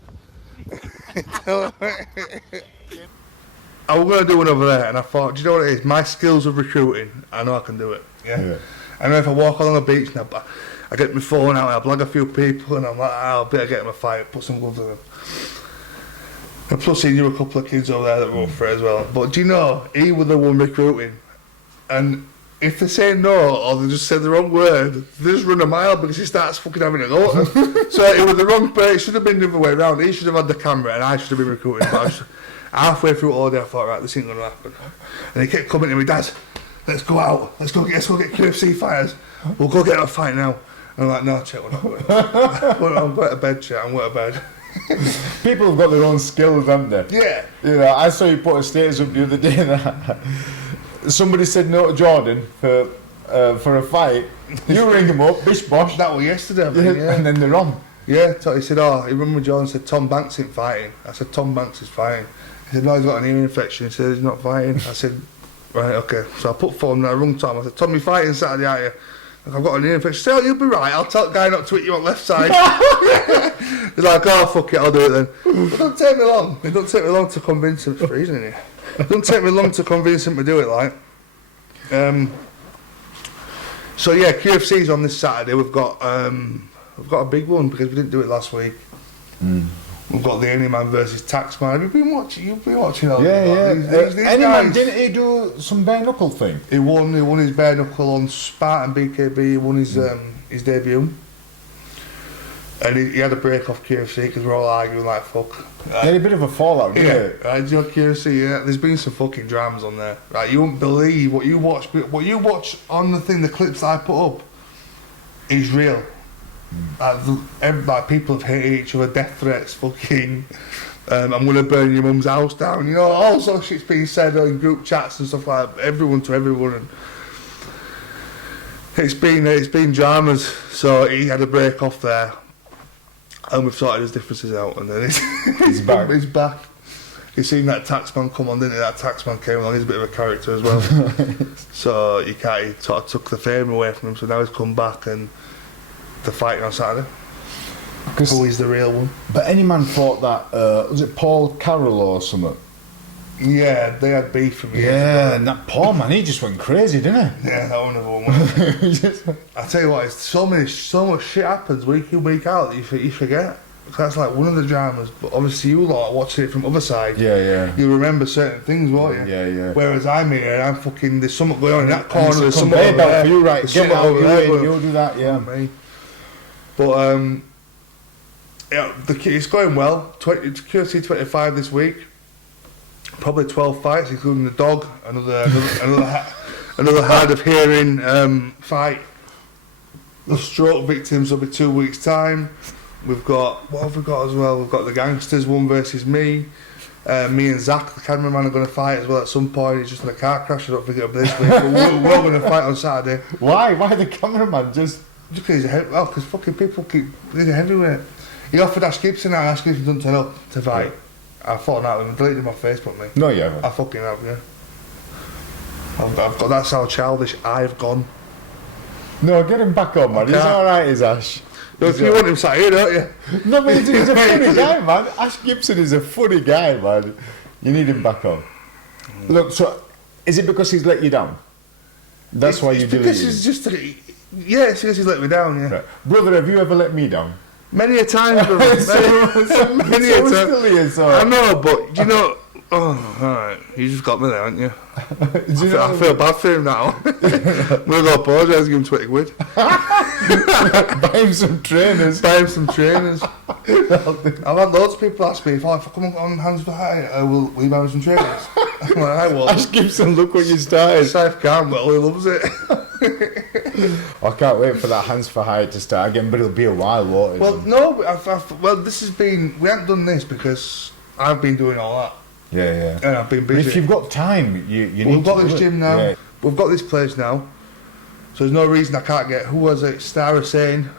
I was going to do one over there, and I thought, do you know what it is? My skills of recruiting, I know I can do it. Yeah. I know if I walk along the beach and I get my phone out and I blag a few people, and I'm like, I'll better get him a fight, put some gloves on them. And plus, he knew a couple of kids over there that were up for it as well. But do you know, he was the one recruiting, and if they say no or they just say the wrong word, they just run a mile because he starts fucking having a go at them. So it was the wrong place. It should have been the other way around. He should have had the camera and I should have been recruiting. But halfway through all day, I thought, right, this ain't going to happen. And he kept coming to me, Dad, let's go out. Let's go get QFC fighters. We'll go get a fight now. And I'm like, no, Chet, we're not going. I'm going to bed, Chet. I'm going to bed. People have got their own skills, haven't they? Yeah. I saw you put a status up the other day that somebody said no to Jordan for a fight. You ring him up, bish bosh. That was yesterday, I think, yeah. And then they're on. Yeah, he said, he remember Jordan said Tom Banks isn't fighting. I said, Tom Banks is fighting. He said, no, he's got an ear infection. He said, he's not fighting. I said, right, okay. So I put phone and I rung Tom. I said, Tom, you fighting Saturday, aren't you? I've got an ear infection. He said, you'll be right. I'll tell the guy not to hit you on left side. He's like, oh, fuck it, I'll do it then. It don't take me long. It don't take me long to convince him. It's freezing in here. It don't take me long to convince him to do it, like. So yeah, QFC's on this Saturday. We've got a big one because we didn't do it last week. We've got the Anyman versus Taxman. Have you been watching? You've been watching all these Anyman, didn't he do some bare knuckle thing? He won his bare knuckle on Spartan BKB. He won his debut. And he had a break off QFC because we're all arguing like fuck. He had a bit of a fallout, didn't he? Right, you know, QFC, yeah. There's been some fucking dramas on there. Right, you won't believe what you watch on the thing, the clips I put up is real. Like people have hated each other, death threats, fucking I'm gonna burn your mum's house down, you know, all sorts of shit's being said in group chats and stuff like that, everyone to everyone, and it's been dramas. So he had a break off there. And we've sorted his differences out, and then he's back. He's back. He's seen that Taxman come on, didn't he? That Taxman came along. He's a bit of a character as well. So he sort of took the fame away from him. So now he's come back, and they're fighting on Saturday. Who is the real one? But Anyman thought that was it Paul Carroll or something? Yeah, they had beef from years ago. And that Paul man, he just went crazy, didn't he? Yeah, that one of them. I tell you what, it's so much shit happens week in, week out that you forget. That's like one of the dramas. But obviously you lot are watching it from the other side. Yeah. You remember certain things, won't you? Yeah. Whereas I'm here and I'm fucking, there's something going on in that corner, there's something over there. For you, right, there's get out, over there, you'll do that, yeah. But It's going well. QFC 25 this week. Probably 12 fights, including the dog. Another hard of hearing fight. The stroke victims will be 2 weeks' time. We've got, what have we got as well? We've got the Gangsters, 1 versus me. Me and Zach, the cameraman, are going to fight as well at some point. He's just in a car crash, I don't think it'll be this week. But we're going to fight on Saturday. Why? Why the cameraman? Just because he's a heavy, because fucking people he's a heavyweight. He offered Ash Gibson out, Ash Gibson doesn't turn up to fight. I thought that, I deleted him off Facebook, mate. No, you haven't. I fucking have, yeah. I've got, that's how childish I've gone. No, get him back on, man. He's alright, is Ash. Look, you want him sat here, don't you? No, but he's a funny guy, man. Ash Gibson is a funny guy, man. You need him back on. Look, so is it because he's let you down? That's why you do it. Because he's just, it's because he's let me down, yeah. Right. Brother, have you ever let me down? Many a time, brother. Many a time. I know, but you know. Oh, alright. You just got me there, haven't you? I feel bad for him now. I'm going to go apologise, give him 20 quid. Buy him some trainers. I've had loads of people ask me if I come on Hands for Hire, will you buy me some trainers? I'm like, I will. Ash Gibson, look what you started. Safe Carnwell, he loves it. I can't wait for that Hands for Hire to start again, but it'll be a while, won't it? Well, no, well, this has been, we haven't done this because I've been doing all that. Yeah. And I've been busy. But if you've got time, you need We've got to this gym now. Yeah. We've got this place now. So there's no reason I can't get, who was it? Star Hussein.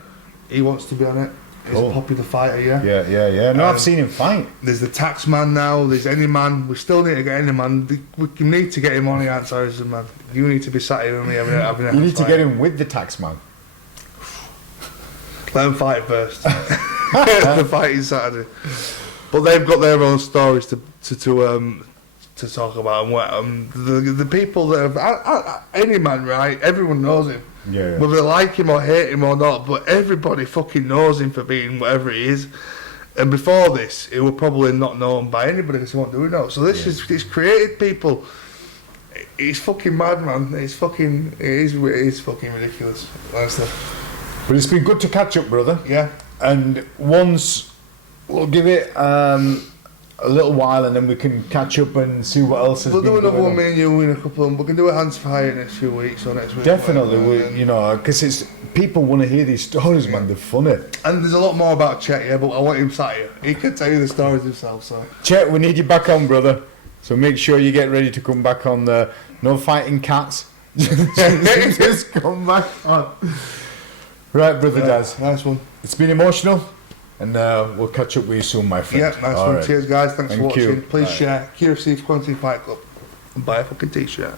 He wants to be on it. He's a popular fighter, yeah. Yeah. No, I've seen him fight. There's the tax man now. There's any man. We still need to get any man. We need to get him on the answers, man. You need to be sat here with me having a You need to get him with the tax man. Let them fight first. The fight is Saturday. But they've got their own stories to talk about, and the people that have any man, right? Everyone knows him, whether they like him or hate him or not. But everybody fucking knows him for being whatever he is. And before this, he was probably not known by anybody because he wasn't doing that. So this is it's created people. It's fucking mad, man. It is fucking ridiculous, honestly. But it's been good to catch up, brother. Yeah. And once we'll give it a little while, and then we can catch up and see what else has We'll been do another going one, on. me and you, in a couple of them. We can do a Hands for Hire next few weeks or next week. Definitely, because it's people want to hear these stories, man. They're funny. And there's a lot more about Chet, yeah, but I want him sat here. He can tell you the stories himself, so. Chet, we need you back on, brother. So make sure you get ready to come back on the No Fighting Cats. Just come back on. Right, brother Daz. Nice one. It's been emotional, and we'll catch up with you soon, my friend. Yeah, nice All one. right. Cheers, guys. Thanks for Thank you. watching. Please Bye. share QFC Quantity Fight Club and buy a fucking t-shirt.